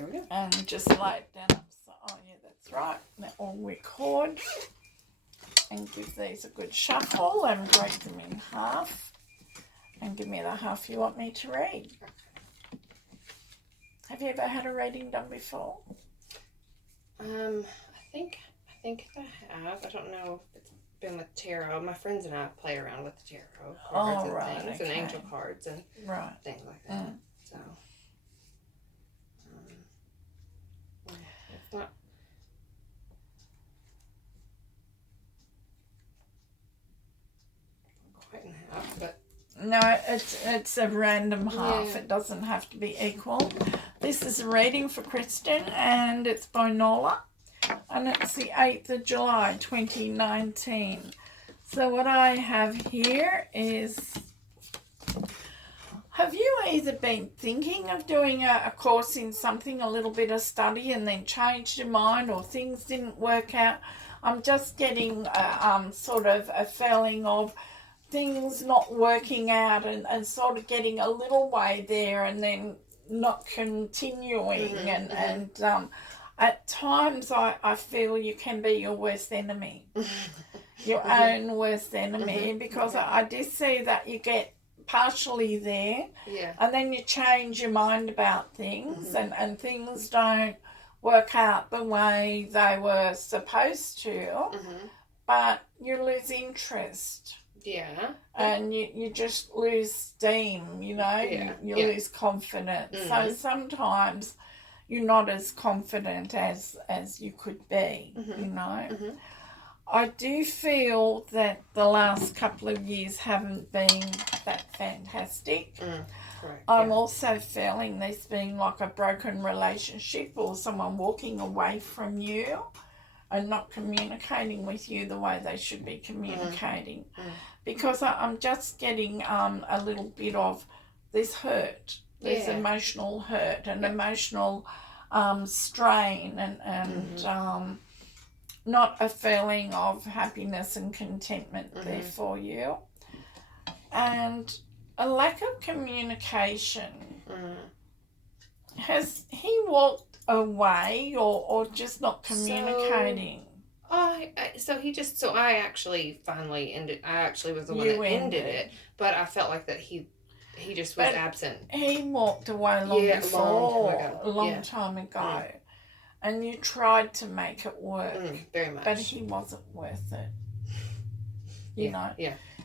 There we go. And just lay it down upside. Oh, yeah, that's right. That will record. And give these a good shuffle and break them in half. And give me the half you want me to read. Have you ever had a reading done before? I think I have. I don't know if it's been with tarot. My friends and I play around with the tarot cards and things, and angel cards and things like that. So, it's not. Quite in half, but no, it's a random half. Yeah. It doesn't have to be equal. This is a reading for Kristen, and it's by Nola, and it's the 8th of July 2019. So what I have here is, have you either been thinking of doing a course in something, a little bit of study, and then changed your mind, or things didn't work out? I'm just getting sort of a feeling of things not working out and sort of getting a little way there and then not continuing. And at times I feel you can be your worst enemy, your own worst enemy, because I did see that you get partially there and then you change your mind about things and things don't work out the way they were supposed to, but you lose interest. Yeah. And you just lose steam, you know, you lose confidence. So sometimes you're not as confident as you could be, you know. I do feel that the last couple of years haven't been that fantastic. Right, I'm also feeling there's been like a broken relationship or someone walking away from you and not communicating with you the way they should be communicating. Because I'm just getting a little bit of this hurt, this emotional hurt and emotional strain and not a feeling of happiness and contentment there for you. And a lack of communication. Has he walked away or just not communicating? I actually finally ended. I actually was the one that ended it, but I felt like that he just was absent. He walked away a long time ago, and you tried to make it work, very much, but he wasn't worth it. You know,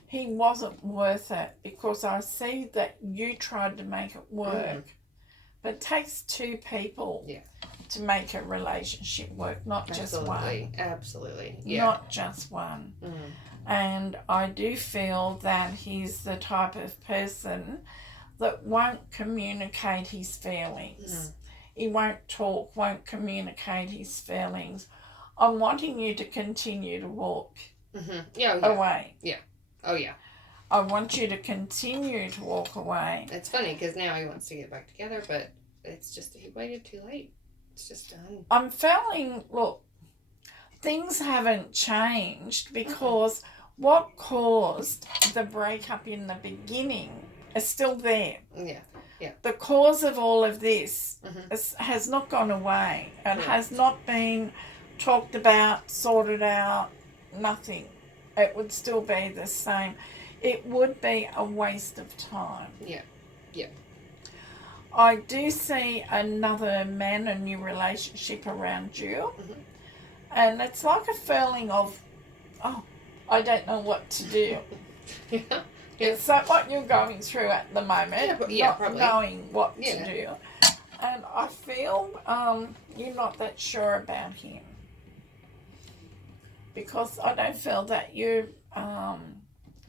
he wasn't worth it because I see that you tried to make it work, but it takes two people. To make a relationship work, not just one. Absolutely. Not just one. And I do feel that he's the type of person that won't communicate his feelings. He won't talk, won't communicate his feelings. I'm wanting you to continue to walk away. Yeah. Oh, yeah. I want you to continue to walk away. It's funny because now he wants to get back together, but it's just he waited too late. It's just done. I'm feeling, look, things haven't changed because what caused the breakup in the beginning is still there. Yeah. The cause of all of this has not gone away. It has not been talked about, sorted out, nothing. It would still be the same. It would be a waste of time. Yeah. I do see another man, a new relationship around you. And it's like a feeling of, I don't know what to do. Is that what you're going through at the moment? Not probably. Knowing what to do. And I feel you're not that sure about him. Because I don't feel that you're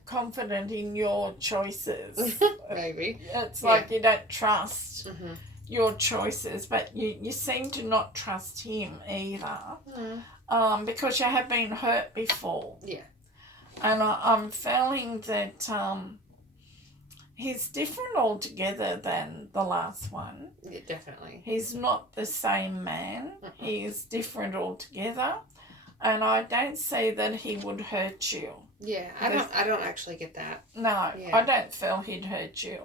confident in your choices. Maybe. It's like you don't trust your choices, but you seem to not trust him either. Because you have been hurt before. Yeah. And I'm feeling that he's different altogether than the last one. Yeah, definitely. He's not the same man. He's different altogether. And I don't see that he would hurt you. Yeah, I don't actually get that. No, I don't feel he'd hurt you.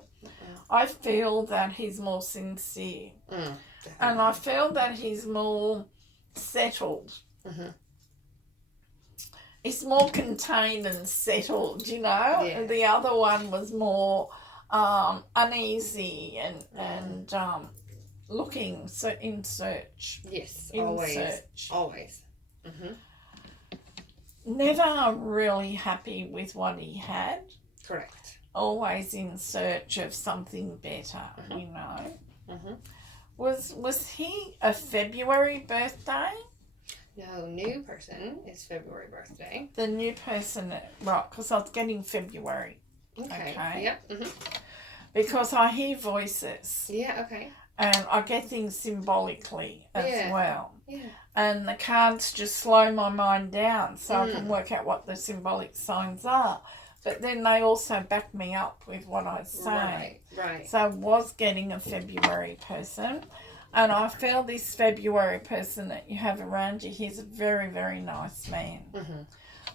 I feel that he's more sincere. And I feel that he's more settled. Mm-hmm. He's more contained and settled, you know. Yeah. The other one was more uneasy and looking in search. Yes, in always. Search. Always. Mm-hmm. Never really happy with what he had. Correct. Always in search of something better, you know. Mm-hmm. Was he a February birthday? No, new person is February birthday. The new person, right, because I was getting February. Okay. Okay. Yep. Mm-hmm. Because I hear voices. Yeah, okay. And I get things symbolically as well. Yeah. And the cards just slow my mind down so I can work out what the symbolic signs are. But then they also back me up with what I say. Right. So I was getting a February person. And I feel this February person that you have around you, he's a very, very nice man. Mm-hmm.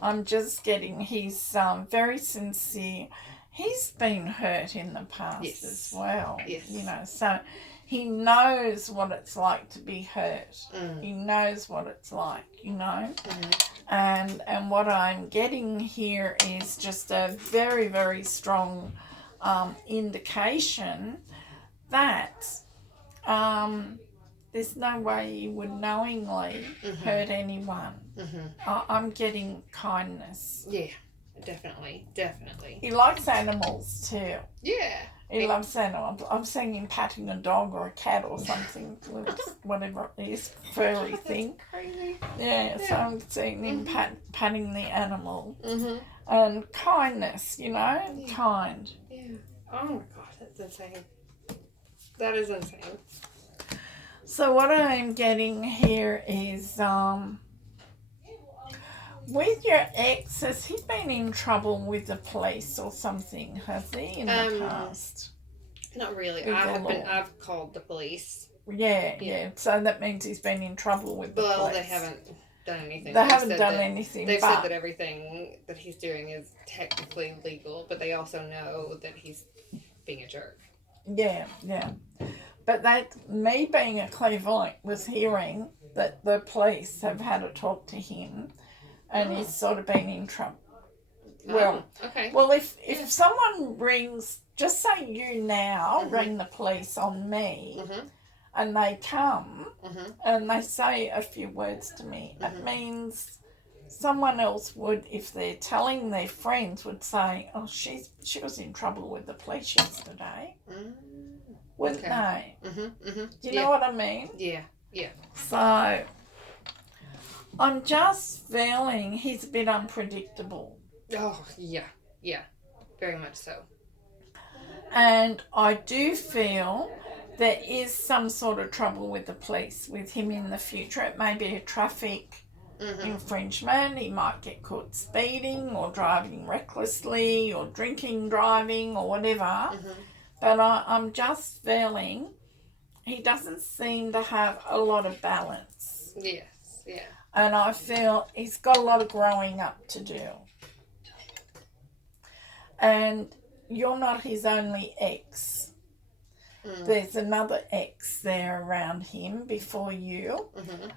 I'm just getting, he's very sincere. He's been hurt in the past as well. Yes. You know, so he knows what it's like to be hurt. He knows what it's like, you know. And what I'm getting here is just a very, very strong indication that there's no way he would knowingly hurt anyone. I'm getting kindness. Yeah, definitely. He likes animals too. Yeah. He loves animals. I'm seeing him patting a dog or a cat or something, whatever it is, furry thing. Crazy. Yeah, so I'm seeing him patting the animal. Mm-hmm. And kindness, you know, kind. Yeah. Oh my God, that's insane. That is insane. So what I'm getting here is, with your ex, has he been in trouble with the police or something, has he, in the past? Not really. With the I've called the police. Yeah. So that means he's been in trouble with the police. Well, they haven't done anything. They haven't done anything. They've said that everything that he's doing is technically legal, but they also know that he's being a jerk. Yeah. But me being a clairvoyant was hearing that the police have had a talk to him and he's sort of been in trouble. Well, okay. Well, if someone rings, just say you now ring the police on me and they come and they say a few words to me, it means someone else would, if they're telling their friends, would say, oh, she was in trouble with the police yesterday. Wouldn't they? Do you know what I mean? Yeah. So, I'm just feeling he's a bit unpredictable. Oh, yeah. Very much so. And I do feel there is some sort of trouble with the police with him in the future. It may be a traffic infringement. He might get caught speeding or driving recklessly or drinking driving or whatever. But I'm just feeling he doesn't seem to have a lot of balance. Yes, yeah. And I feel he's got a lot of growing up to do. And you're not his only ex. There's another ex there around him before you.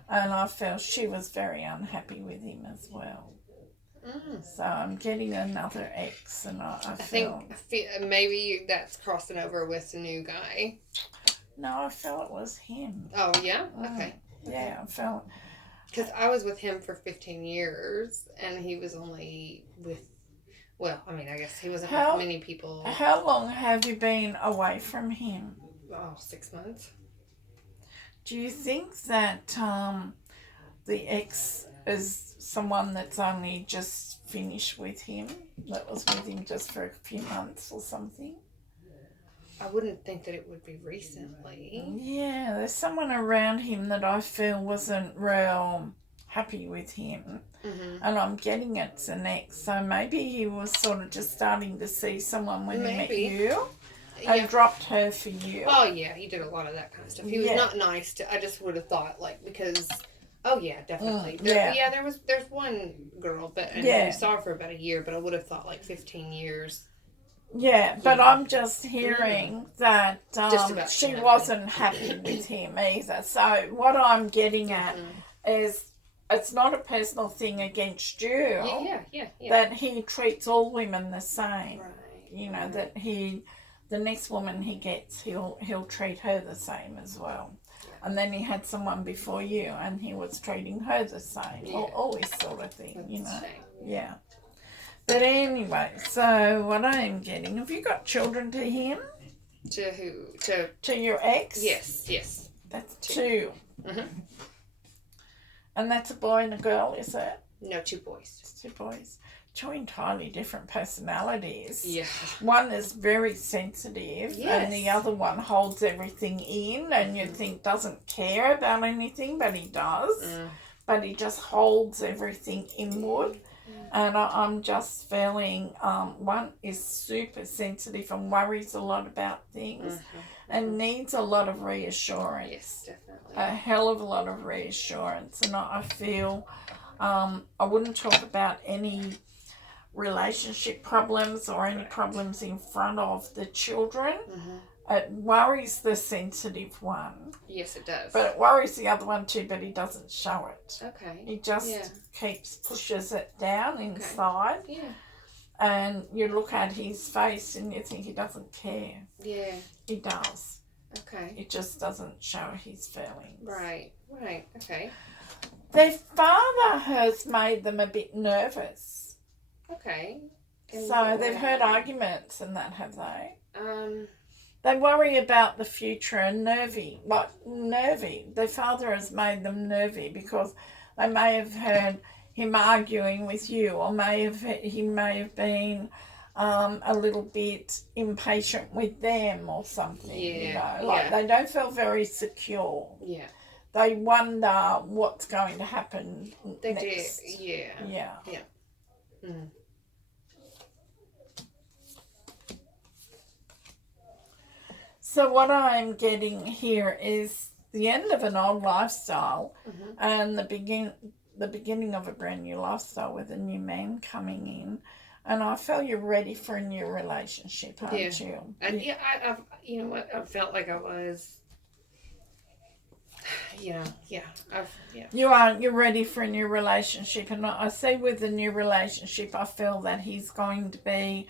And I feel she was very unhappy with him as well. So I'm getting another ex, and I feel maybe that's crossing over with the new guy. No, I felt it was him. Oh, yeah? Okay. Yeah, I felt... Because I was with him for 15 years, and he was only with... Well, I mean, I guess he wasn't with many people. How long have you been away from him? Oh, 6 months. Do you think that the ex is someone that's only just finished with him, that was with him just for a few months or something? I wouldn't think that it would be recently. Yeah, there's someone around him that I feel wasn't real happy with him. And I'm getting it's an ex, so maybe he was sort of just starting to see someone when he met you and dropped her for you. Oh, yeah, he did a lot of that kind of stuff. He was not nice to... I just would have thought, like, because... Oh, yeah, definitely. There's one girl, but we saw her for about a year, but I would have thought, like, 15 years Yeah, but I'm just hearing that she wasn't happy with him either. So what I'm getting at is it's not a personal thing against you. Yeah. That he treats all women the same. Right. You know, that the next woman he gets, he'll treat her the same as well. Yeah. And then he had someone before you and he was treating her the same. Yeah. All this sort of thing, That's you know. shame. Yeah. But anyway, so what I'm getting, have you got children to him? To who? To your ex? Yes. That's two. Mm-hmm. And that's a boy and a girl, is it? No, 2 boys. It's 2 boys. 2 entirely different personalities. Yeah. One is very sensitive, and the other one holds everything in, and you think doesn't care about anything, but he does. But he just holds everything inward. And I'm just feeling one is super sensitive and worries a lot about things and needs a lot of reassurance. Yes, definitely. A hell of a lot of reassurance. And I feel I wouldn't talk about any relationship problems or any problems in front of the children. It worries the sensitive one. Yes, it does. But it worries the other one too, but he doesn't show it. Okay. He just pushes it down inside. Yeah. And you look at his face and you think he doesn't care. Yeah. He does. Okay. He just doesn't show his feelings. Right. Okay. Their father has made them a bit nervous. Okay. So they've heard arguments and that, have they? They worry about the future and nervy. Their father has made them nervy because they may have heard him arguing with you, or he may have been a little bit impatient with them or something. Yeah. You know, they don't feel very secure. Yeah. They wonder what's going to happen next. Do. Yeah. Mm. So what I'm getting here is the end of an old lifestyle and the beginning of a brand new lifestyle with a new man coming in. And I feel you're ready for a new relationship, aren't you? And I've you know what? I felt like I was, You're ready for a new relationship. And I see with the new relationship, I feel that he's going to be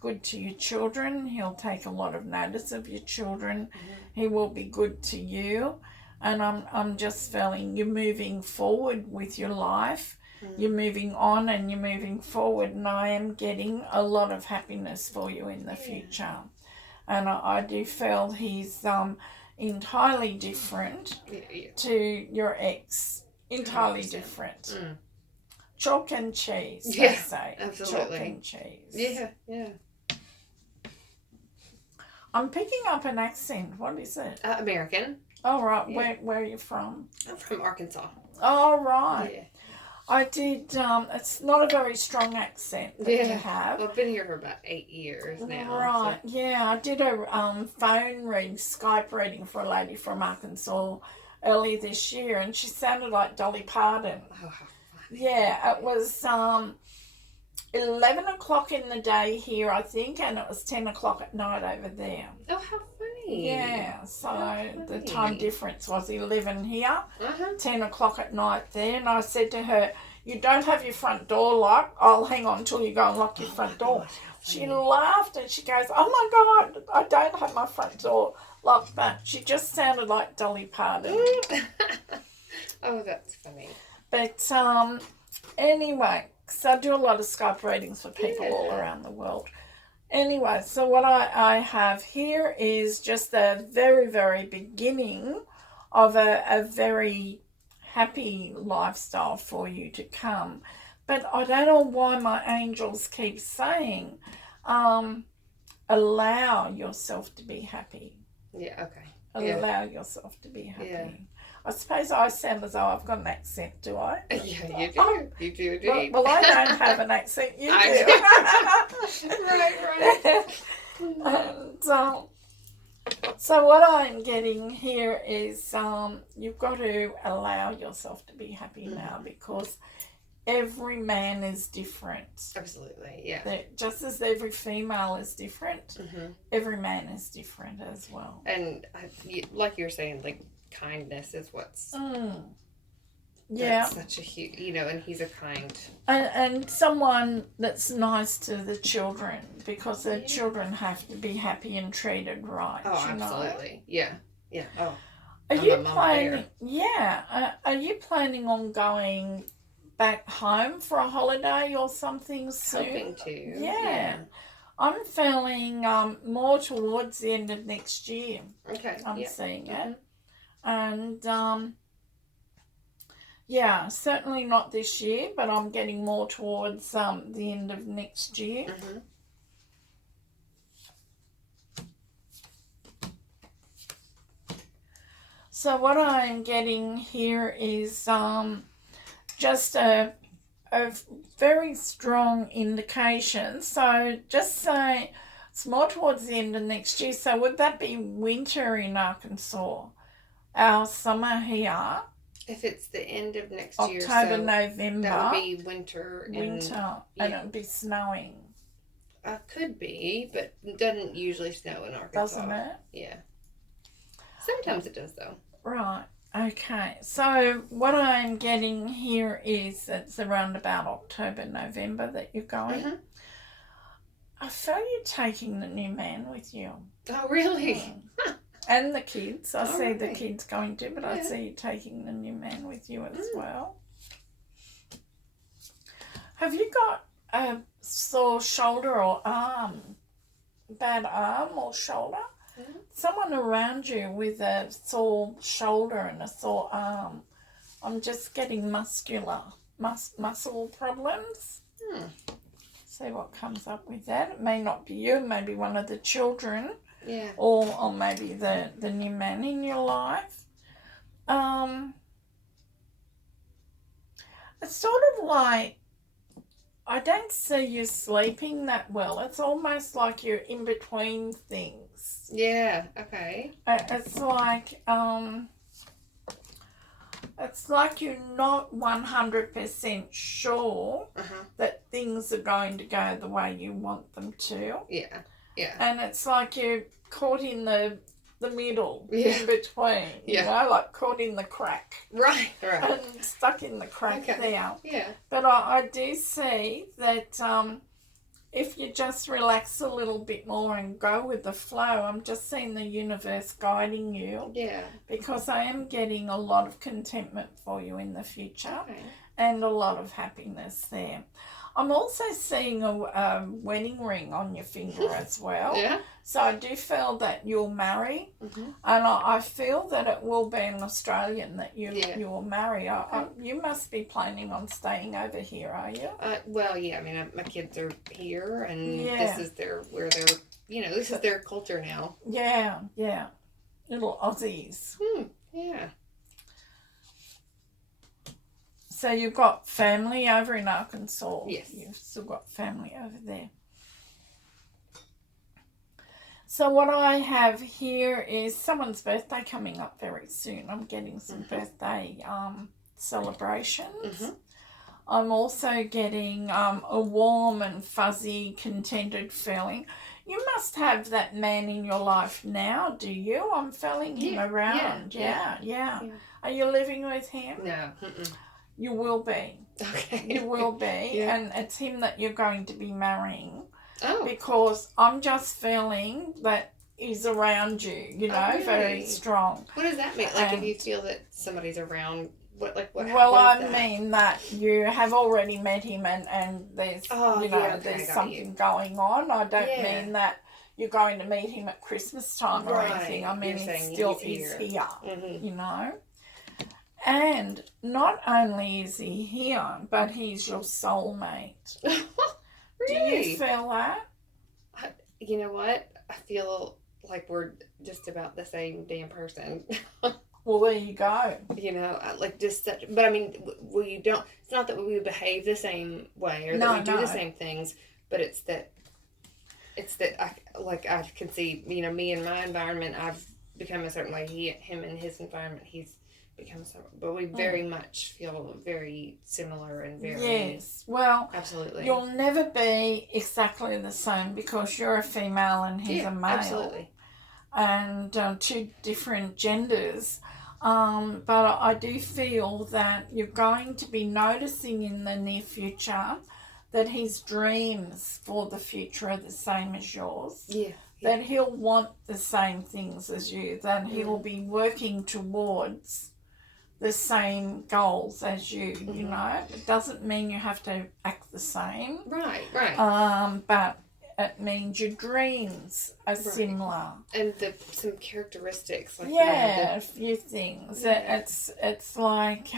good to your children. He'll take a lot of notice of your children. He will be good to you. And I'm just feeling you're moving forward with your life. You're moving on and you're moving forward. And I am getting a lot of happiness for you in the future. And I do feel he's entirely different to your ex. Entirely different. Chalk and cheese, they say. Absolutely. Chalk and cheese. Yeah. I'm picking up an accent. What is it? American. Oh, right. Yeah. Where are you from? I'm from Arkansas. Oh, right. Yeah. I did, it's not a very strong accent that you have. Well, I've been here for about 8 years now. Right, so. Yeah. I did a Skype reading for a lady from Arkansas earlier this year, and she sounded like Dolly Parton. Oh, how funny. Yeah, it was 11 o'clock in the day here, I think, and it was 10 o'clock at night over there. Oh, how funny. Yeah, so the time difference was 11 here, 10 o'clock at night there, and I said to her, you don't have your front door locked, I'll hang on till you go and lock your front door. Gosh, she laughed and she goes, oh my God, I don't have my front door locked, but she just sounded like Dolly Parton. Oh, that's funny. But anyway, so I do a lot of Skype readings for people all around the world. Anyway, so what I have here is just the very, very beginning of a very happy lifestyle for you to come. But I don't know why my angels keep saying, allow yourself to be happy. Yeah, okay. Allow yourself to be happy. Yeah. I suppose I sound as though I've got an accent, do I? Yeah, you do. You do indeed. Well, I don't have an accent. You do. Right. And, so what I'm getting here is you've got to allow yourself to be happy now, because every man is different. Absolutely, yeah. Just as every female is different, every man is different as well. And like you were saying, like, kindness is what's... Yeah. That's such a huge, and he's a kind... And someone that's nice to the children, because the children have to be happy and treated right. Oh, absolutely. Yeah. Yeah. Oh. Are you planning? Yeah. Are you planning on going back home for a holiday or something soon? Hoping to. Yeah. I'm feeling more towards the end of next year. Okay. I'm seeing it. And yeah, certainly not this year, but I'm getting more towards the end of next year. So what I'm getting here is just a very strong indication. So just say it's more towards the end of next year. So would that be winter in Arkansas? Our summer here. If it's the end of next year, October, November. That would be winter. And it would be snowing. Could be, but it doesn't usually snow in Arkansas. Doesn't it? Yeah. Sometimes it does, though. Right. Okay. So what I'm getting here is it's around about October, November that you're going. I feel you taking the new man with you. Oh, really? And the kids. I see the kids going too, but I see you taking the new man with you as well. Have you got a sore shoulder or arm? Bad arm or shoulder? Someone around you with a sore shoulder and a sore arm. I'm just getting muscle problems. See what comes up with that. It may not be you, maybe one of the children. Yeah. Or maybe the new man in your life. It's sort of like, I don't see you sleeping that well. It's almost like you're in between things. Yeah, okay. It's like you're not 100% sure that things are going to go the way you want them to. Yeah, yeah. And it's like you're caught in the middle, in between, like caught in the crack. Right. And stuck in the crack there. Yeah. But I do see that if you just relax a little bit more and go with the flow, I'm just seeing the universe guiding you. Yeah. Because I am getting a lot of contentment for you in the future and a lot of happiness there. I'm also seeing a wedding ring on your finger as well. Yeah. So I do feel that you'll marry, and I feel that it will be an Australian that you will marry. You must be planning on staying over here, are you? Well, yeah. I mean, my kids are here, and this is this is their culture now. Yeah, yeah. Little Aussies. Yeah. So you've got family over in Arkansas. Yes. You've still got family over there. So what I have here is someone's birthday coming up very soon. I'm getting some birthday celebrations. I'm also getting a warm and fuzzy, contented feeling. You must have that man in your life now, do you? I'm feeling him around. Yeah. Are you living with him? No. You will be. Okay. You will be. And it's him that you're going to be marrying. Oh. Because I'm just feeling that he's around you, really? Very strong. What does that mean? Like, if you feel that somebody's around, what? Well, I mean that you have already met him and there's, there's something going on. I don't mean that you're going to meet him at Christmas time or anything. I mean, he still is here, And not only is he here, but he's your soulmate. Really? Do you feel that? You know what? I feel like we're just about the same damn person. Well, there you go. Like just such. But I mean, we don't. It's not that we behave the same way or that we do the same things, but it's that I can see. Me in my environment, I've become a certain way. Him in his environment, he's become similar, but we very much feel very similar and very. Yes, well, absolutely. You'll never be exactly the same because you're a female and he's a male. Absolutely. And two different genders. But I do feel that you're going to be noticing in the near future that his dreams for the future are the same as yours. Yeah. That he'll want the same things as you. That he will be working towards the same goals as you. You know, it doesn't mean you have to act the same. Right. But it means your dreams are similar. And some characteristics. Like a few things. Yeah. It's like,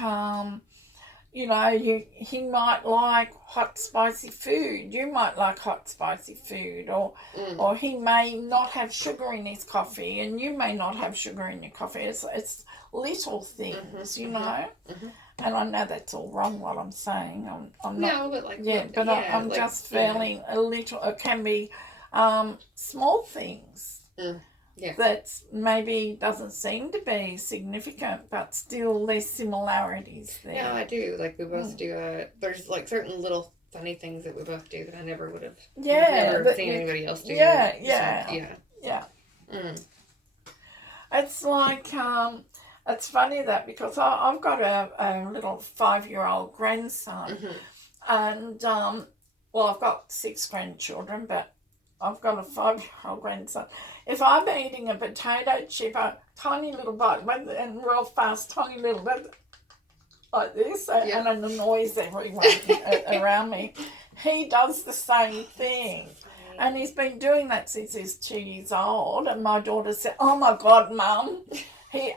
he might like hot, spicy food. You might like hot, spicy food. Or he may not have sugar in his coffee and you may not have sugar in your coffee. It's little things, you know. Mm-hmm. And I know that's all wrong what I'm saying. I'm not. No, but I'm like, just feeling a little. It can be small things that maybe doesn't seem to be significant, but still there's similarities there. No, I do. Like we both do. There's like certain little funny things that we both do that I never would have. Never seen anybody else do. Yeah. It's like. It's funny that because I've got a little 5-year-old grandson and, I've got 6 grandchildren, but I've got a 5-year-old grandson. If I'm eating a potato chip, a tiny little bite, and real fast, tiny little bit like this, and it annoys everyone around me, he does the same thing. And he's been doing that since he's 2 years old, and my daughter said, "Oh my God, Mum,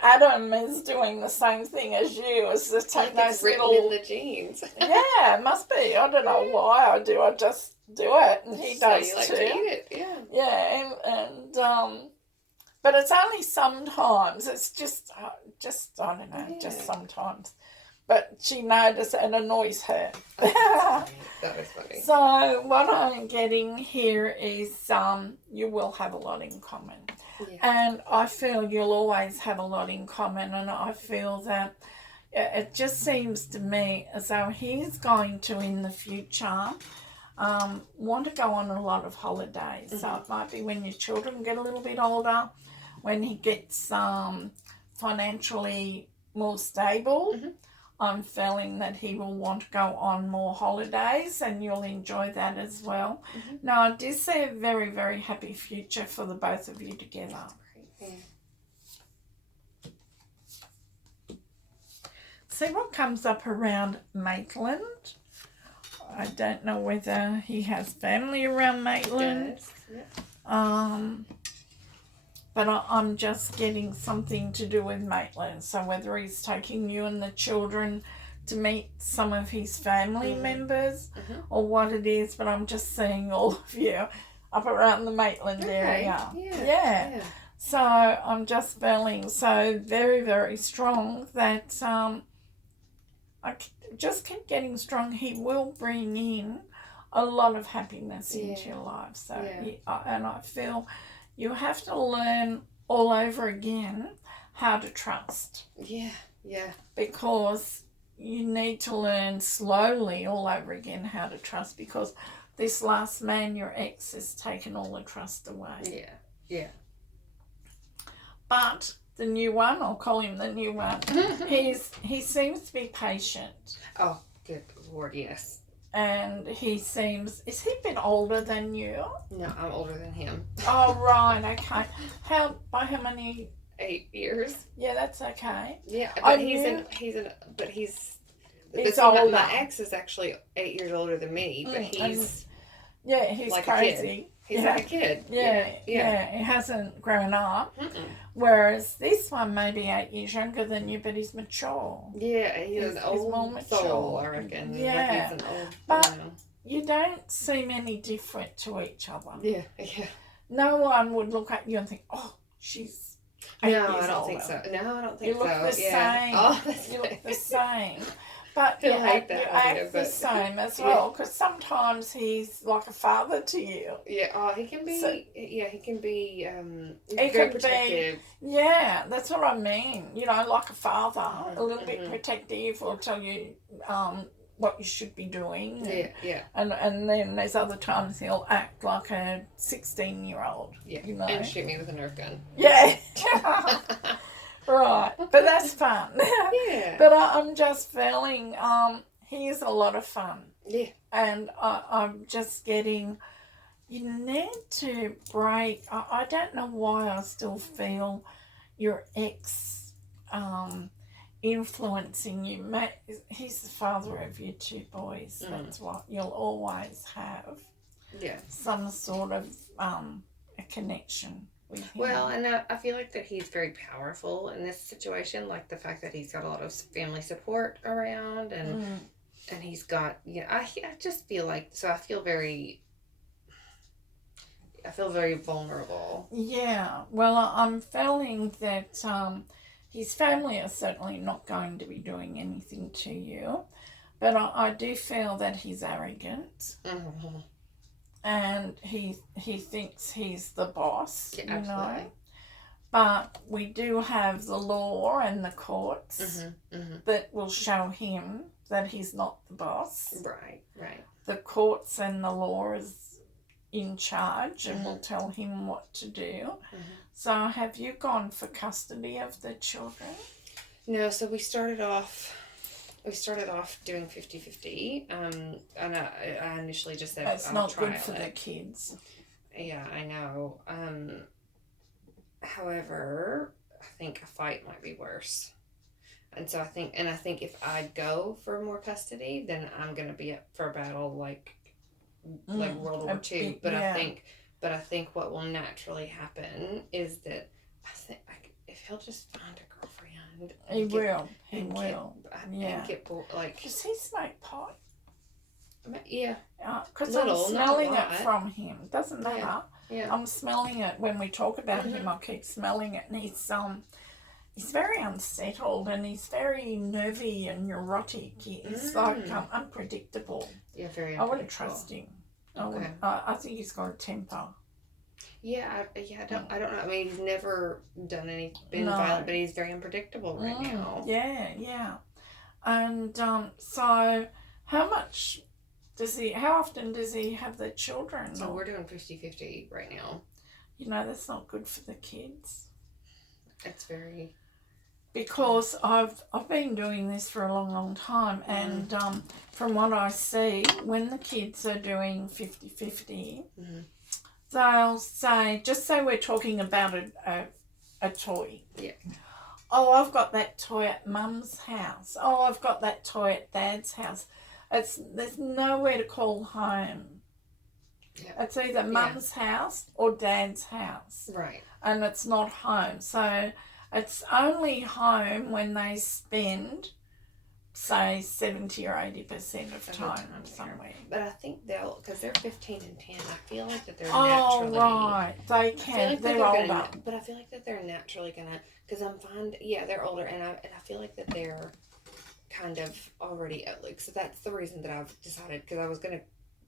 Adam is doing the same thing as you. It's just take those written in the genes." Yeah, it must be. I don't know why I do. I just do it, and he does you like too. To eat it, yeah, and but it's only sometimes. It's just I don't know, just sometimes. But she noticed it annoys her. That was funny. So what I'm getting here is you will have a lot in common. Yeah. And I feel you'll always have a lot in common, and I feel that it just seems to me as though he's going to, in the future, want to go on a lot of holidays. Mm-hmm. So it might be when your children get a little bit older, when he gets financially more stable. Mm-hmm. I'm feeling that he will want to go on more holidays and you'll enjoy that as well. Mm-hmm. No, I do see a very, very happy future for the both of you together. Yeah. See what comes up around Maitland. I don't know whether he has family around Maitland. Yeah. But I'm just getting something to do with Maitland. So whether he's taking you and the children to meet some of his family members or what it is, but I'm just seeing all of you up around the Maitland area. Yeah. So I'm just feeling so very, very strong that I just keep getting strong. He will bring in a lot of happiness into your life. So and I feel you have to learn all over again how to trust. Yeah. Because you need to learn slowly all over again how to trust, because this last man, your ex, has taken all the trust away. Yeah. But the new one, I'll call him the new one, he seems to be patient. Oh, good Lord, yes. And is he a bit older than you? No, I'm older than him. Oh, right, okay. By how many? 8 years. Yeah, that's okay. Yeah, but he's older. My ex is actually 8 years older than me, but he's like crazy. He's like a kid. Yeah. He hasn't grown up. Mm-mm. Whereas this one may be 8 years younger than you, but he's mature. Yeah, he's an old soul, I reckon. Yeah. Like he's an old, but you don't seem any different to each other. Yeah. No one would look at you and think, oh, she's 8 years older. No, I don't think so. No, I don't think so. You look the same. Oh, that's you look the same. But He'll you hate that you idea, act the but same as yeah. well, because sometimes he's like a father to you. Yeah, oh, he can be. So, He can be he very can protective. yeah, that's what I mean. Like a father, Mm-hmm, a little bit mm-hmm. protective, will tell you what you should be doing. Yeah. And then there's other times he'll act like a 16-year-old. Yeah. And shoot me with a Nerf gun. Yeah. Right. But that's fun. Yeah. But I'm just feeling he's a lot of fun. Yeah. And I'm just getting, you need to break. I don't know why I still feel your ex influencing you. He's the father of your 2 boys. That's what you'll always have. Yeah. Some sort of a connection with him. Well, and I feel like that he's very powerful in this situation, like the fact that he's got a lot of family support around, and he's got, I just feel like, so I feel very vulnerable. Yeah, well, I'm feeling that his family are certainly not going to be doing anything to you, but I do feel that he's arrogant. Mm-hmm. And he thinks he's the boss, Yeah, absolutely. But we do have the law and the courts Mm-hmm. that will show him that he's not the boss. Right. The courts and the law is in charge and will tell him what to do. So have you gone for custody of the children? No, so we started off doing 50-50, and I initially just said it's not good for the kids. Yeah, I know. However, I think a fight might be worse, and so I think if I go for more custody, then I'm gonna be up for a battle like World War II. But yeah. I think what will naturally happen is that if he'll just find a girlfriend. He will. And get like. Does he smoke pot? Yeah. Because I'm smelling it from him. Doesn't matter. Yeah. I'm smelling it when we talk about him. I keep smelling it, and he's very unsettled, and he's very nervy and neurotic. He's like unpredictable. Yeah, very. I wouldn't trust him. Okay. I think he's got a temper. Yeah, I don't know. I mean, he's never been violent, but he's very unpredictable right now. Yeah. And so how often does he have the children? So we're doing 50-50 right now. That's not good for the kids. It's very... Because I've been doing this for a long time, and from what I see, when the kids are doing 50-50, they'll say, just say we're talking about a toy. Yeah. Oh, I've got that toy at Mum's house. Oh, I've got that toy at Dad's house. There's nowhere to call home. Yeah. It's either Mum's house or Dad's house. Right. And it's not home. So it's only home when they spend, say, 70 or 80% of time somewhere. But I think because they're 15 and 10, I feel like that they're naturally... Oh, right. They can. They're older. But I feel like that they're naturally going to... Because they're older, and I feel like that they're kind of already... so that's the reason that I've decided, because I was going to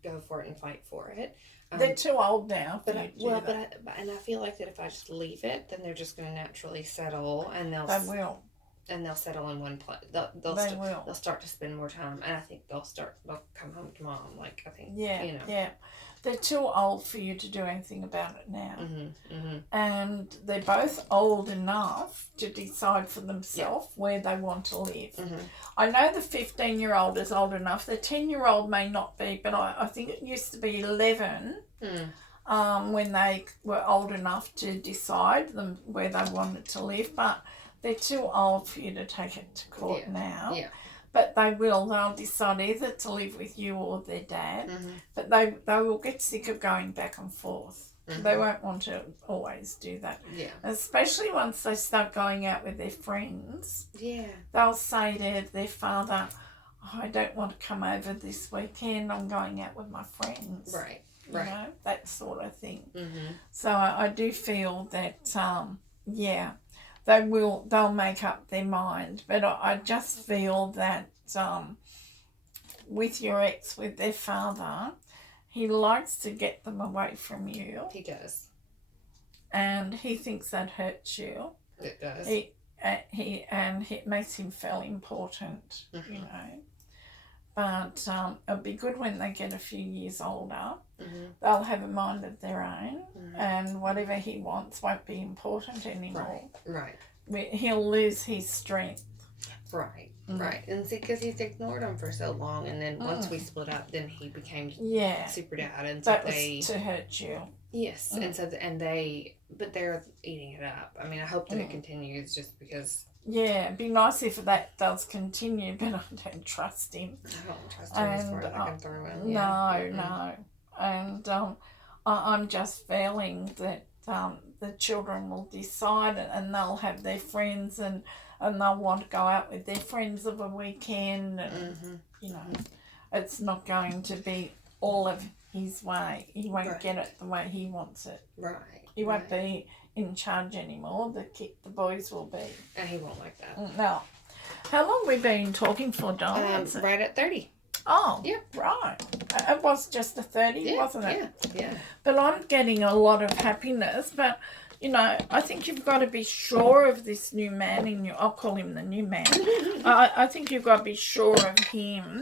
go for it and fight for it. They're too old now. And I feel like that if I just leave it, then they're just going to naturally settle, and they'll settle in one place. They'll start to spend more time, and I think they'll come home to Mom. Like, I think, Yeah. They're too old for you to do anything about it now. And they're both old enough to decide for themselves where they want to live. I know the 15-year-old is old enough. The 10-year-old may not be, but I think it used to be 11 when they were old enough to decide where they wanted to live. But they're too old for you to take it to court now. Yeah. But they'll decide either to live with you or their dad. But they will get sick of going back and forth. They won't want to always do that. Yeah. Especially once they start going out with their friends. Yeah. They'll say to their father, I don't want to come over this weekend. I'm going out with my friends. Right. That sort of thing. So I do feel that, they'll make up their mind. But I just feel that with your ex, with their father, he likes to get them away from you. He does. And he thinks that hurts you. It does. It makes him feel important, you know. But it'll be good when they get a few years older. They'll have a mind of their own, and whatever he wants won't be important anymore. Right. He'll lose his strength. Right. Right. And see, because he's ignored him for so long, and then once we split up, then he became super dad, and so that was to hurt you. Yes, and so but they're eating it up. I mean, I hope that it continues, just because. Yeah, it'd be nice if that does continue, but I don't trust him. I don't trust him as far as I can throw him. No. And I'm just feeling that the children will decide, and they'll have their friends, and they'll want to go out with their friends of a weekend, and you know, it's not going to be all of his way. He won't get it the way he wants it. Right. He won't be in charge anymore. The boys will be. And he won't like that. No. How long have we been talking for, Dawn? Right at 30. Oh, yeah, right. It was just a 30, wasn't it? Yeah. But I'm getting a lot of happiness. But, you know, I think you've got to be sure of this new man in you. I'll call him the new man. I think you've got to be sure of him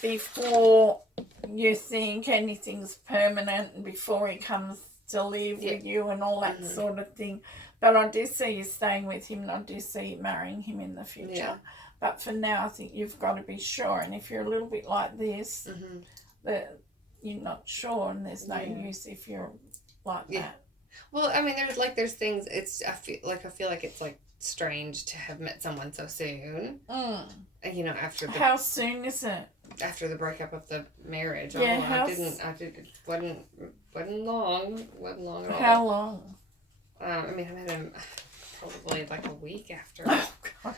before you think anything's permanent, and before he comes to live with you and all that sort of thing. But I do see you staying with him, and I do see you marrying him in the future. Yeah. But for now, I think you've got to be sure. And if you're a little bit like this, that you're not sure, and there's no use if you're like that. Well, I mean, there's things. I feel like it's like strange to have met someone so soon. You know, how soon is it? After the breakup of the marriage. Yeah, wasn't long at all. How long? I mean, I met him probably like a week after. Oh, God.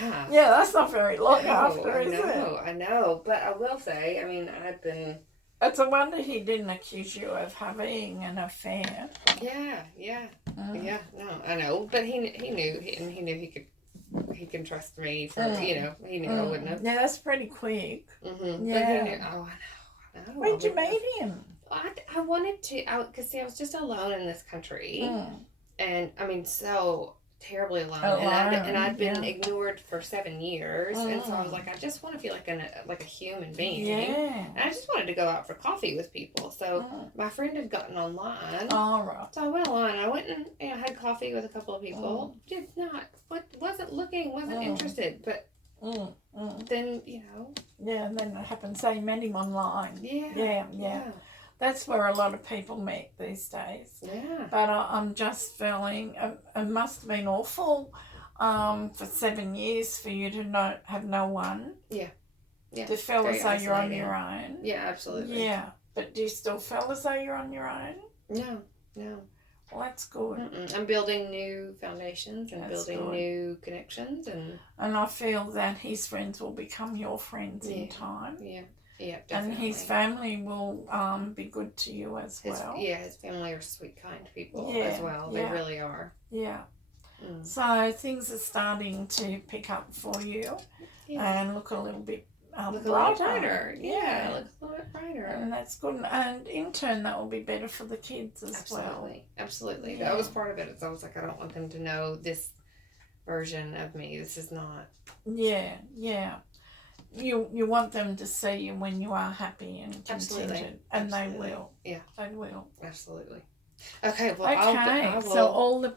Yeah. Yeah, that's not very long after, is it? I know. But I will say, I mean, I've been... It's a wonder he didn't accuse you of having an affair. Yeah. Yeah, no, I know. But he knew, he knew he can trust me for, you know, he knew I wouldn't have. Yeah, that's pretty quick. Yeah. But he knew, I know. Where'd you meet him? I wanted to, because see, I was just alone in this country. And, I mean, so terribly alone. And I'd been ignored for 7 years. And so I was like, I just want to feel like a human being. Yeah. And I just wanted to go out for coffee with people. So my friend had gotten online. All right. So I went online. I went and had coffee with a couple of people. Wasn't looking, wasn't interested. But then, you know. Yeah, and then it happened. So you met him online. Yeah. That's where a lot of people meet these days. Yeah. But I'm just feeling it must have been awful for 7 years for you to have no one. Yeah. To feel as though you're on your own. Yeah, absolutely. Yeah. But do you still feel as though you're on your own? No. Well, that's good. I'm building new foundations and building new connections. And I feel that his friends will become your friends in time. Yeah, definitely. And his family will be good to you as well. His family are sweet, kind people as well. They really are. Yeah. So things are starting to pick up for you and look a little bit brighter. Yeah, look a little bit brighter. And that's good. And in turn, that will be better for the kids as well. Absolutely. That was part of it. I was like, I don't want them to know this version of me. This is not. Yeah. You want them to see you when you are happy and contented, and they will. Yeah, they will. Absolutely. Okay. Well, so all the